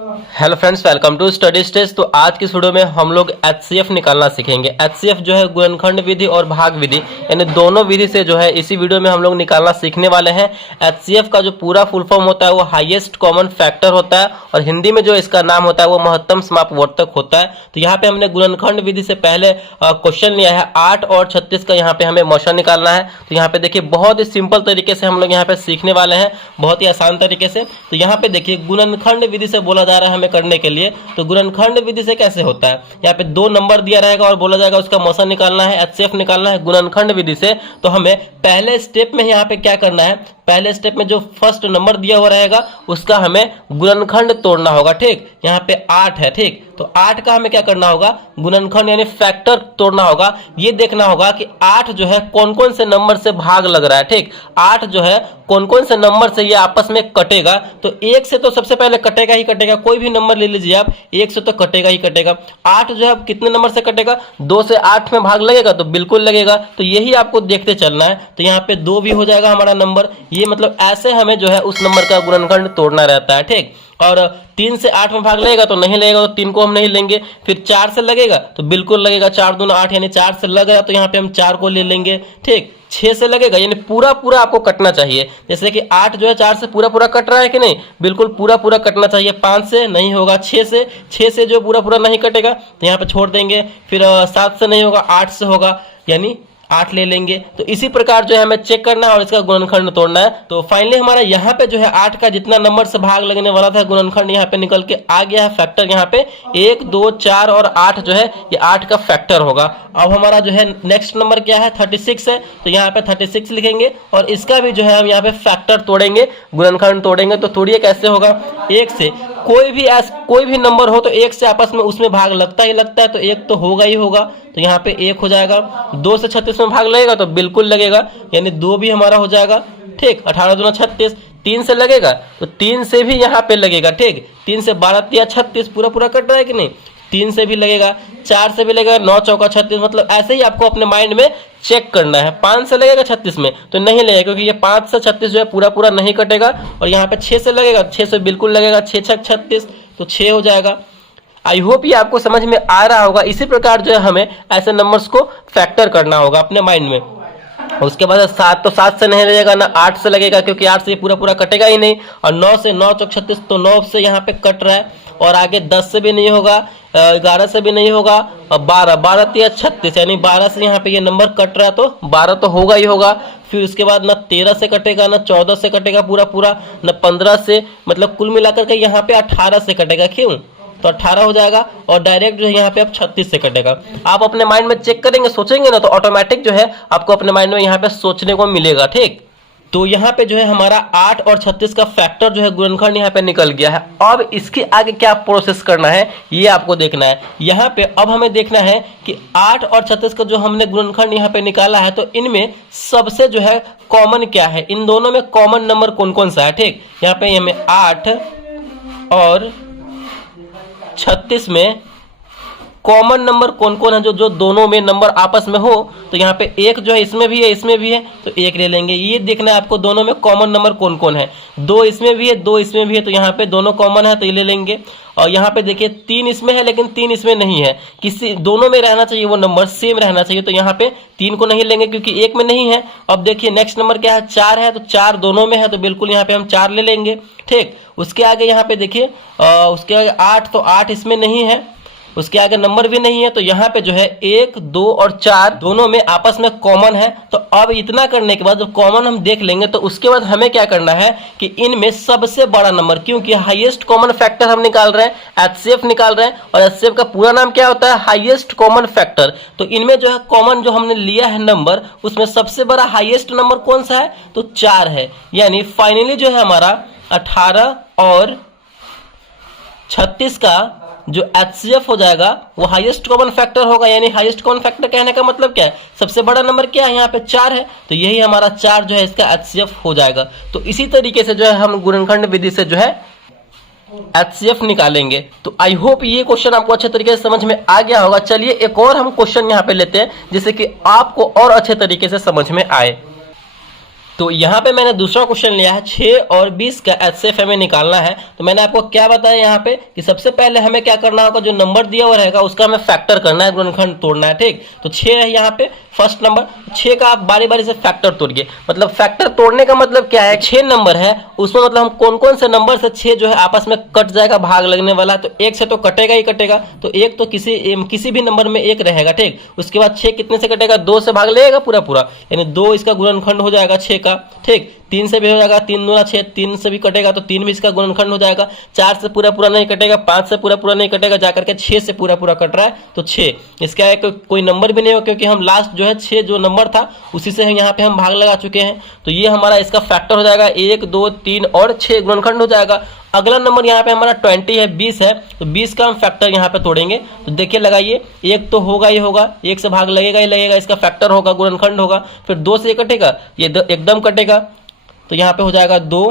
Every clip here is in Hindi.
Hello friends, welcome to study stage. तो आज की इस वीडियो में हम लोग एचसीएफ निकालना सीखेंगे। एचसीएफ जो है गुणनखंड विधि और भाग विधि, यानी दोनों विधि से जो है इसी वीडियो में हम लोग निकालना सीखने वाले हैं। एचसीएफ का जो पूरा फुल फॉर्म होता है वो हाईएस्ट कॉमन फैक्टर होता है, और हिंदी में जो इसका नाम होता है वो महत्तम समापवर्तक होता है। तो यहाँ पे हमने गुणनखंड विधि से पहले क्वेश्चन लिया है 8 और 36 का। यहाँ पे हमें मोशन निकालना है। तो यहाँ पे देखिए बहुत ही सिंपल तरीके से हम लोग यहाँ पे सीखने वाले हैं, बहुत ही आसान तरीके से। तो यहाँ पे देखिए गुणनखंड विधि से बोला जा रहा है हमें करने के लिए। तो गुणनखंड विधि से कैसे होता है, यहाँ पे 2 नंबर दिया रहेगा और बोला जाएगा उसका मोशन निकालना है, एचसीएफ निकालना है गुणनखंड विधि से। तो हमें पहले स्टेप में यहाँ पे क्या करना है, पहले स्टेप में जो फर्स्ट नंबर दिया हुआ रहेगा उसका हमें गुणनखंड तोड़ना होगा। ठीक, यहाँ पे 8 है। ठीक, तो 8 का हमें क्या करना होगा, गुणनखंड यानी फैक्टर तोड़ना होगा। ये देखना होगा कि 8 जो है कौन कौन से नंबर से भाग लग रहा है। ठीक, 8 जो है कौन कौन से नंबर से ये आपस में कटेगा। तो 1 से तो सबसे पहले कटेगा ही कटेगा, कोई भी नंबर ले लीजिए आप, 1 से तो कटेगा ही कटेगा। 8 जो है कितने नंबर से कटेगा, 2 से 8 में भाग लगेगा तो बिल्कुल लगेगा। तो यही आपको देखते चलना है। तो यहाँ पे 2 भी हो जाएगा हमारा नंबर। ये मतलब ऐसे हमें जो है उस नंबर का गुणनखंड तोड़ना रहता है। ठीक, और 3 से 8 में भाग लगेगा तो नहीं लगेगा, तो 3 को हम नहीं लेंगे। फिर 4 से लगेगा तो बिल्कुल लगेगा, 4 दूना 8 यानी 4 से लग रहा है तो यहाँ पे हम 4 को ले लेंगे। ठीक, 6 से लगेगा यानी पूरा पूरा आपको कटना चाहिए। जैसे कि 8 जो है 4 से पूरा पूरा कट रहा है कि नहीं, बिल्कुल पूरा पूरा कटना चाहिए। 5 से नहीं होगा, 6 से जो पूरा पूरा नहीं कटेगा तो यहाँ पे छोड़ देंगे। फिर 7 से नहीं होगा, 8 से होगा यानी 8 ले लेंगे। तो इसी प्रकार जो है हमें चेक करना है और इसका गुणनखंड तोड़ना है। तो फाइनली हमारा यहाँ पे जो है 8 का जितना नंबर से भाग लगने वाला था गुणनखंड यहाँ पे निकल के आ गया है। फैक्टर यहाँ पे 1, 2, 4 और 8 जो है ये 8 का फैक्टर होगा। अब हमारा जो है नेक्स्ट नंबर क्या है, 36 है। तो यहाँ पे 36 लिखेंगे और इसका भी जो है हम यहाँ पे फैक्टर तोड़ेंगे, गुणनखंड तोड़ेंगे। तो तोड़िए कैसे होगा, 1 से कोई भी नंबर हो तो 1 से आपस में उसमें भाग लगता ही लगता है, तो 1 तो होगा ही होगा। तो यहाँ पे 1 हो जाएगा। 2 से 36 में भाग लगेगा तो बिल्कुल लगेगा यानी 2 भी हमारा हो जाएगा। ठीक, 18 दूना 36। 3 से लगेगा तो 3 से भी यहाँ पे लगेगा। ठीक, 3 से 12 तिया 36, पूरा पूरा कट रहा है कि नहीं, 3 से भी लगेगा, 4 से भी लगेगा, 9 चौका 36। मतलब ऐसे ही आपको अपने माइंड में चेक करना है। 5 से लगेगा 36 में तो नहीं लगेगा, क्योंकि ये 5 से 36 जो है पूरा पूरा नहीं कटेगा। और यहाँ पे 6 से लगेगा, 6 से बिल्कुल लगेगा, 6 6 36 तो 6 हो जाएगा। आई होप ये आपको समझ में आ रहा होगा। इसी प्रकार जो है हमें ऐसे नंबर्स को फैक्टर करना होगा अपने माइंड में। उसके बाद 7, तो 7 से नहीं लगेगा ना 8 से लगेगा, क्योंकि 8 से ये पूरा पूरा कटेगा ही नहीं। और 9 से 9 चौक 36 तो 9 से यहाँ पे कट रहा है। और आगे 10 से भी नहीं होगा, 11 से भी नहीं होगा, और 12 तिया 36 यानी 12 से यहाँ पे ये नंबर कट रहा है तो 12 तो होगा ही होगा। फिर उसके बाद ना 13 से कटेगा, ना 14 से कटेगा पूरा पूरा, ना 15 से, मतलब कुल मिलाकर के यहाँ पे 18 से कटेगा। क्यों, तो 18 हो जाएगा। और डायरेक्ट जो है यहाँ पे अब 36 से कटेगा। आप अपने माइंड में चेक करेंगे, सोचेंगे ना, तो ऑटोमेटिक जो है आपको अपने माइंड में यहाँ पे सोचने को मिलेगा। ठीक, तो यहाँ पे जो है हमारा 8 और 36 का फैक्टर जो है गुणनखंड यहाँ पे निकल गया है। अब इसके आगे क्या प्रोसेस करना है ये आपको देखना है। यहाँ पे अब हमें देखना है कि 8 और 36 का जो हमने गुणनखंड यहाँ पे निकाला है तो इनमें सबसे जो है कॉमन क्या है, इन दोनों में कॉमन नंबर कौन कौन सा है। ठीक, यहाँ पे हमें 8 और 36 में कॉमन नंबर कौन कौन है, जो दोनों में नंबर आपस में हो। तो यहाँ पे 1 जो है इसमें भी है, इसमें भी है, तो 1 ले लेंगे। ये देखना है आपको दोनों में कॉमन नंबर कौन कौन है। 2 इसमें भी है, 2 इसमें भी है, तो यहाँ पे दोनों कॉमन है तो ये ले लेंगे। और यहाँ पे देखिए 3 इसमें है लेकिन 3 इसमें नहीं है, किसी दोनों में रहना चाहिए, वो नंबर सेम रहना चाहिए। तो यहाँ पे 3 को नहीं लेंगे क्योंकि 1 में नहीं है। अब देखिए नेक्स्ट नंबर क्या है, 4 है, तो 4 दोनों में है तो बिल्कुल यहाँ पे हम 4 ले लेंगे। ठीक, उसके आगे यहाँ पे देखिए उसके आगे 8, तो 8 इसमें नहीं है, उसके आगे नंबर भी नहीं है। तो यहाँ पे जो है 1, 2 और 4 दोनों में आपस में कॉमन है। तो अब इतना करने के बाद जब कॉमन हम देख लेंगे तो उसके बाद हमें क्या करना है कि इनमें सबसे बड़ा नंबर, क्योंकि हाईएस्ट कॉमन फैक्टर हम निकाल रहे हैं, एचसीएफ निकाल रहे हैं, और एचसीएफ का पूरा नाम क्या होता है, हाईएस्ट कॉमन फैक्टर। तो इनमें जो है कॉमन जो हमने लिया है नंबर, उसमें सबसे बड़ा हाईएस्ट नंबर कौन सा है, तो 4 है। यानी फाइनली जो है हमारा 18 और 36 का जो एचसीएफ हो जाएगा वो हाईएस्ट कॉमन फैक्टर होगा। यानी हाईएस्ट कॉमन फैक्टर कहने का मतलब क्या है, सबसे बड़ा नंबर क्या है, यहाँ पे 4 है, तो यही हमारा 4 जो है इसका एचसीएफ हो जाएगा। तो इसी तरीके से जो है हम गुणनखंड विधि से जो है एचसीएफ निकालेंगे। तो आई होप ये क्वेश्चन आपको अच्छे तरीके से समझ में आ गया होगा। चलिए एक और हम क्वेश्चन यहाँ पे लेते हैं जिससे कि आपको और अच्छे तरीके से समझ में आए। तो यहाँ पे मैंने दूसरा क्वेश्चन लिया है 6 और 20 का एचसीएफ हमें निकालना है। तो मैंने आपको क्या बताया यहाँ पे कि सबसे पहले हमें क्या करना होगा, जो नंबर दिया हुआ रहेगा उसका हमें फैक्टर करना है, गुणनखंड तोड़ना है। ठीक, तो 6 है यहाँ पे फर्स्ट नंबर, 6 का आप बारी बारी से फैक्टर तोड़िए। मतलब फैक्टर तोड़ने का मतलब क्या है, 6 नंबर है उसमें मतलब हम कौन कौन से नंबर से 6 जो है आपस में कट जाएगा, भाग लगने वाला है। तो 1 से तो कटेगा ही कटेगा, तो 1 तो किसी भी नंबर में 1 रहेगा। ठीक, उसके बाद 6 कितने से कटेगा, 2 से भाग लगेगा पूरा पूरा, यानी 2 इसका गुणनखंड हो जाएगा 6 का। ठीक, 3 से भी हो जाएगा, 3 दूना 6, 3 से भी कटेगा तो 3 भी इसका गुणनखंड हो जाएगा। 4 से पूरा पूरा नहीं कटेगा, 5 से पूरा पूरा नहीं कटेगा, जाकर के 6 से पूरा पूरा कट रहा है तो 6 इसका है कोई नंबर भी नहीं हो, क्योंकि हम लास्ट जो है 6 जो नंबर था उसी से यहाँ पे हम भाग लगा चुके हैं। तो ये हमारा इसका फैक्टर हो जाएगा 1 2 3 और 6 गुणनखंड हो जाएगा। अगला नंबर यहाँ पे हमारा 20 है, 20 है, तो 20 का हम फैक्टर यहाँ पे तोड़ेंगे। तो देखिए लगाइए, 1 तो होगा ही होगा, 1 से भाग लगेगा ही लगेगा, इसका फैक्टर होगा, गुणनखंड होगा। फिर 2 से कटेगा, ये एकदम कटेगा तो यहाँ पे हो जाएगा 2।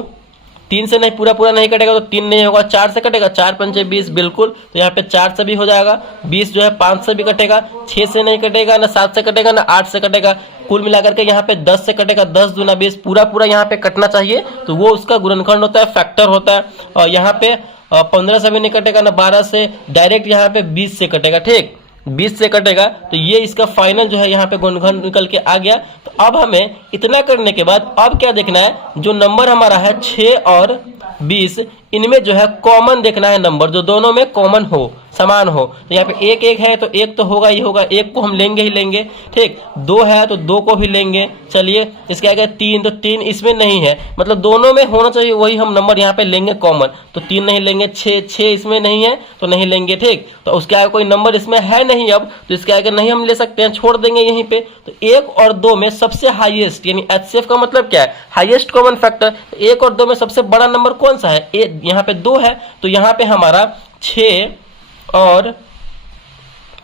3 से नहीं पूरा पूरा नहीं कटेगा तो 3 नहीं होगा। 4 से कटेगा, 4 पंचे 20 बिल्कुल, तो यहाँ पे 4 से भी हो जाएगा। 20 जो है 5 से भी कटेगा, 6 से नहीं कटेगा, ना 7 से कटेगा, ना 8 से कटेगा। कुल मिलाकर के यहाँ पे 10 से कटेगा, 10 दूना 20 पूरा पूरा यहाँ पे कटना चाहिए, तो वो उसका गुणनखंड होता है, फैक्टर होता है। और यहाँ पे 15 से भी नहीं कटेगा, ना 12 से, डायरेक्ट यहाँ पे 20 से कटेगा। ठीक, 20 से कटेगा तो ये इसका फाइनल जो है यहाँ पे गुणनखंड निकल के आ गया। तो अब हमें इतना करने के बाद अब क्या देखना है, जो नंबर हमारा है 6 और 20 इनमें जो है कॉमन देखना है नंबर, जो दोनों में कॉमन हो, समान हो। तो यहाँ पे 1 1 है तो 1 तो होगा ही होगा, 1 को हम लेंगे ही लेंगे। ठीक, 2 है तो 2 को भी लेंगे। चलिए इसके आगे 3, तो 3 इसमें नहीं है, मतलब दोनों में होना चाहिए वही हम नंबर यहाँ पे लेंगे कॉमन, तो 3 नहीं लेंगे। 6 इसमें नहीं है तो नहीं लेंगे। ठीक, तो उसके आगे कोई नंबर इसमें है नहीं अब, तो इसके आगे नहीं हम ले सकते हैं, छोड़ देंगे यहीं पे। तो 1 और 2 में सबसे हाईएस्ट, यानी एचसीएफ का मतलब क्या है, हाईएस्ट कॉमन फैक्टर। 1 और 2 में सबसे बड़ा नंबर कौन सा है, यहाँ पे 2 है, तो यहाँ पे हमारा 6 और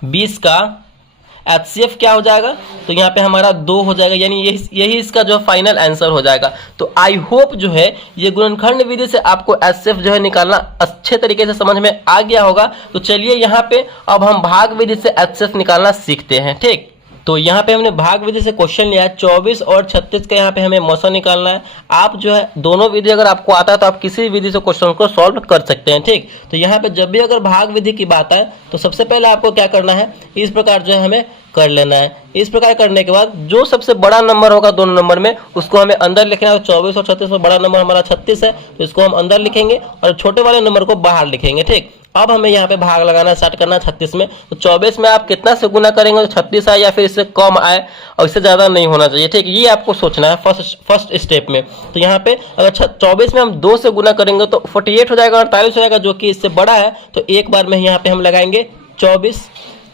20 का एचसीएफ क्या हो जाएगा, तो यहाँ पे हमारा 2 हो जाएगा, यानी यही इसका जो फाइनल आंसर हो जाएगा। तो आई होप जो है ये गुणनखंड विधि से आपको एचसीएफ जो है निकालना अच्छे तरीके से समझ में आ गया होगा। तो चलिए यहाँ पे अब हम भाग विधि से एचसीएफ निकालना सीखते हैं। ठीक, तो यहाँ पे हमने भाग विधि से क्वेश्चन लिया है 24 और 36 का, यहाँ पे हमें मौसा निकालना है। आप जो है दोनों विधि अगर आपको आता है तो आप किसी विधि से क्वेश्चन को सॉल्व कर सकते हैं। ठीक, तो यहाँ पे जब भी अगर भाग विधि की बात आए तो सबसे पहले आपको क्या करना है, इस प्रकार जो है हमें कर लेना है। इस प्रकार करने के बाद जो सबसे बड़ा नंबर होगा दोनों नंबर में उसको हमें अंदर लिखना है। 24 और 36 में बड़ा नंबर हमारा 36 है, तो इसको हम अंदर लिखेंगे और छोटे वाले नंबर को बाहर लिखेंगे। ठीक, अब हमें यहाँ पे भाग लगाना स्टार्ट करना है 36 में। तो 24 में आप कितना से गुना करेंगे तो 36 आए या फिर इससे कम आए, और इससे ज़्यादा नहीं होना चाहिए। ठीक, ये आपको सोचना है फर्स्ट स्टेप में। तो यहाँ पे अगर 24 में हम 2 से गुना करेंगे तो 48 हो जाएगा, 48 हो जाएगा, जो कि इससे बड़ा है। तो एक बार में यहाँ पे हम लगाएंगे 24।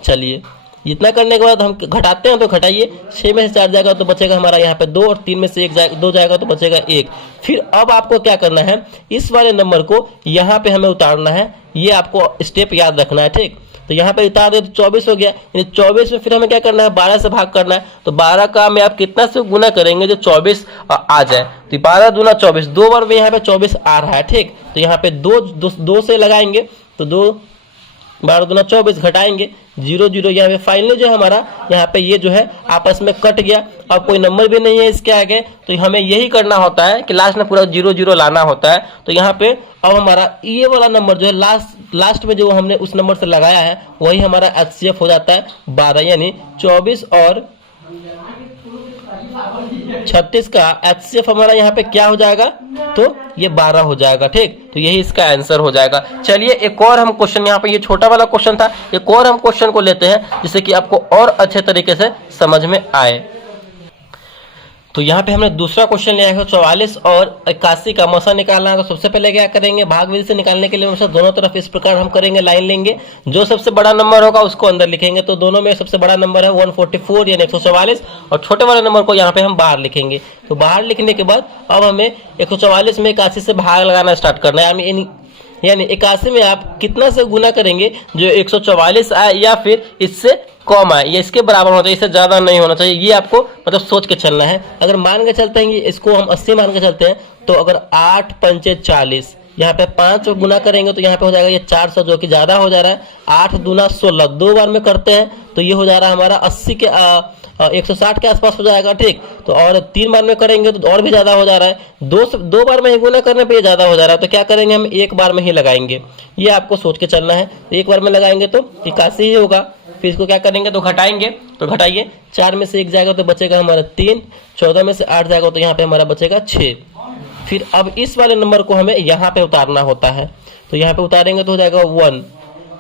चलिए इतना करने के बाद हम घटाते हैं, तो घटाइए, 6 में से 4 जाएगा तो बचेगा हमारा यहाँ पे 2, और 3 में से 2 जाएगा तो बचेगा 1। फिर अब आपको क्या करना है, इस वाले नंबर को यहाँ पे हमें उतारना है, ये आपको स्टेप याद रखना है। ठीक, तो यहाँ पे उतार दे तो 24 हो गया, यानी 24 में फिर हमें क्या करना है, 12 से भाग करना है। तो 12 का में आप कितना से गुना करेंगे जो 24 आ जाए, तो 12 दूना 24, 2 बार में यहाँ पे 24 आ रहा है। ठीक, तो यहाँ पे 2 से लगाएंगे, तो 2 12 दूना 24, घटाएंगे 0 0, यहाँ पे फाइनली जो है हमारा यहाँ पे ये जो है आपस में कट गया। अब कोई नंबर भी नहीं है इसके आगे, तो हमें यही करना होता है कि लास्ट में पूरा 0 0 लाना होता है। तो यहाँ पे अब हमारा ये वाला नंबर जो है लास्ट में जो हमने उस नंबर से लगाया है वही हमारा एचसीएफ हो जाता है 12, यानी 24 और 36 का एचसीएफ हमारा यहाँ पे क्या हो जाएगा, तो ये 12 हो जाएगा। ठीक, तो यही इसका आंसर हो जाएगा। चलिए एक और हम क्वेश्चन, यहाँ पे ये छोटा वाला क्वेश्चन था, एक और हम क्वेश्चन को लेते हैं जिससे कि आपको और अच्छे तरीके से समझ में आए। तो यहाँ पे हमने दूसरा क्वेश्चन लिया है 44 और 81 का मौसा निकालना है। तो सबसे पहले क्या करेंगे, भाग विधि से निकालने के लिए हमेशा दोनों तरफ इस प्रकार हम करेंगे, लाइन लेंगे, जो सबसे बड़ा नंबर होगा उसको अंदर लिखेंगे। तो दोनों में सबसे बड़ा नंबर है 144 यानी 144, और छोटे वाले नंबर को यहाँ पे हम बाहर लिखेंगे। तो बाहर लिखने के बाद अब हमें 144 में 81 से भाग लगाना स्टार्ट करना है, यानी 81 में आप कितना से गुना करेंगे जो 144 आए या फिर इससे कम आए, या इसके बराबर होना चाहिए, इससे ज़्यादा नहीं होना चाहिए। ये आपको मतलब सोच के चलना है। अगर मान के चलते हैं इसको हम 80 मान के चलते हैं, तो अगर 8 पंचे 40, यहाँ पे 5 गुना करेंगे तो यहाँ पे हो जाएगा ये 400, जो कि ज़्यादा हो जा रहा है। 8 दूना 16, 2 बार में करते हैं तो ये हो जा रहा है हमारा 80 के 160 के आसपास हो जाएगा, ठीक। तो और 3 बार में करेंगे तो और भी ज़्यादा हो जा रहा है, दो बार में ही गुना करने पे ये ज़्यादा हो जा रहा है। तो क्या करेंगे, हम एक बार में ही लगाएंगे, ये आपको सोच के चलना है। एक बार में लगाएंगे तो 81 ही होगा। फिर इसको क्या करेंगे, तो घटाएंगे, तो घटाइए, 4 में से 1 जाएगा तो बचेगा हमारा 3, 14 में से 8 जाएगा तो यहाँ पे हमारा बचेगा 6। फिर अब इस वाले नंबर को हमें यहाँ पे उतारना होता है, तो यहाँ पे उतारेंगे तो हो जाएगा 1।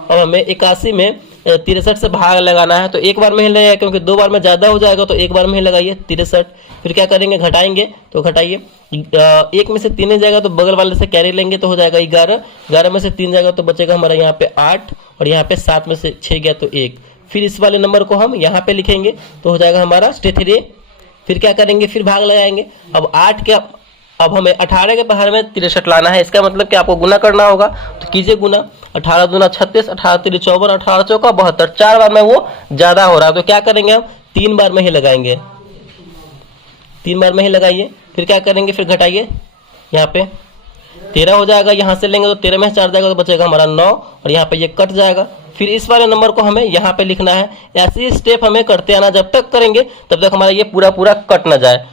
अब हमें 81 में 63 से भाग लगाना है, तो एक बार में ही लगेगा, क्योंकि 2 बार में ज़्यादा हो जाएगा तो एक बार में ही लगाइए 63। फिर क्या करेंगे, घटाएंगे, तो घटाइए, 1 में से 3 जाएगा तो बगल वाले से कैरी लेंगे तो हो जाएगा 11, 11 में से 3 जाएगा तो बचेगा हमारा यहाँ पे 8, और यहाँ पे 7 में से 6 गया तो 1। फिर इस वाले नंबर को हम यहाँ पे लिखेंगे तो हो जाएगा हमारा 63। फिर क्या करेंगे, फिर भाग लगाएंगे। अब हमें 18 के बाहर में 63 लाना है, इसका मतलब कि आपको गुना करना होगा। तो कीजिए गुना, 18 दूना 36, 18 3 54, 18 चौका 72, 4 बार में वो ज़्यादा हो रहा है। तो क्या करेंगे, हम 3 बार में ही लगाएंगे, 3 बार में ही लगाइए। फिर क्या करेंगे, फिर घटाइए, यहाँ पे 13 हो जाएगा, यहाँ से लेंगे तो 13 में से 4 जाएगा तो बचेगा हमारा 9, और यहाँ पे ये कट जाएगा। फिर इस वाले नंबर को हमें यहाँ पे लिखना है। ऐसे स्टेप हमें करते आना, जब तक करेंगे तब तक हमारा ये पूरा कट ना जाए।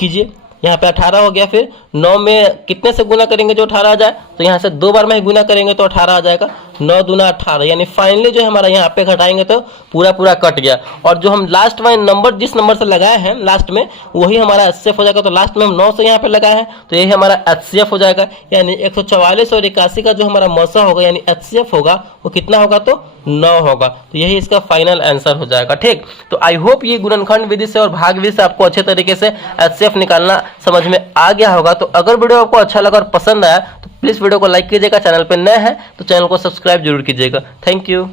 कीजिए, यहाँ पे 18 हो गया। फिर 9 में कितने से गुना करेंगे जो 18 आ जाए, तो यहाँ से 2 बार में ही गुना करेंगे तो 18 आ जाएगा, 9 दूना 18, यानी फाइनली जो है हमारा यहाँ पे घटाएंगे तो पूरा कट गया। और जो हम लास्ट में नंबर जिस नंबर से लगाए हैं लास्ट में, वही हमारा HCF हो जाएगा। तो लास्ट में हम 9 से यहाँ पे लगाए हैं तो यही हमारा HCF हो जाएगा, यानी 144 और 81 का जो हमारा मौसा होगा यानी HCF होगा वो कितना होगा, तो 9 होगा। तो यही इसका फाइनल आंसर हो जाएगा, ठीक। तो आई होप ये गुणनखंड विधि से और भाग विधि से आपको अच्छे तरीके से HCF निकालना समझ में आ गया होगा। तो अगर वीडियो आपको अच्छा लगा और पसंद आया तो प्लीज़ वीडियो को लाइक कीजिएगा, चैनल पर नए हैं तो चैनल को सब्सक्राइब जरूर कीजिएगा। Thank you.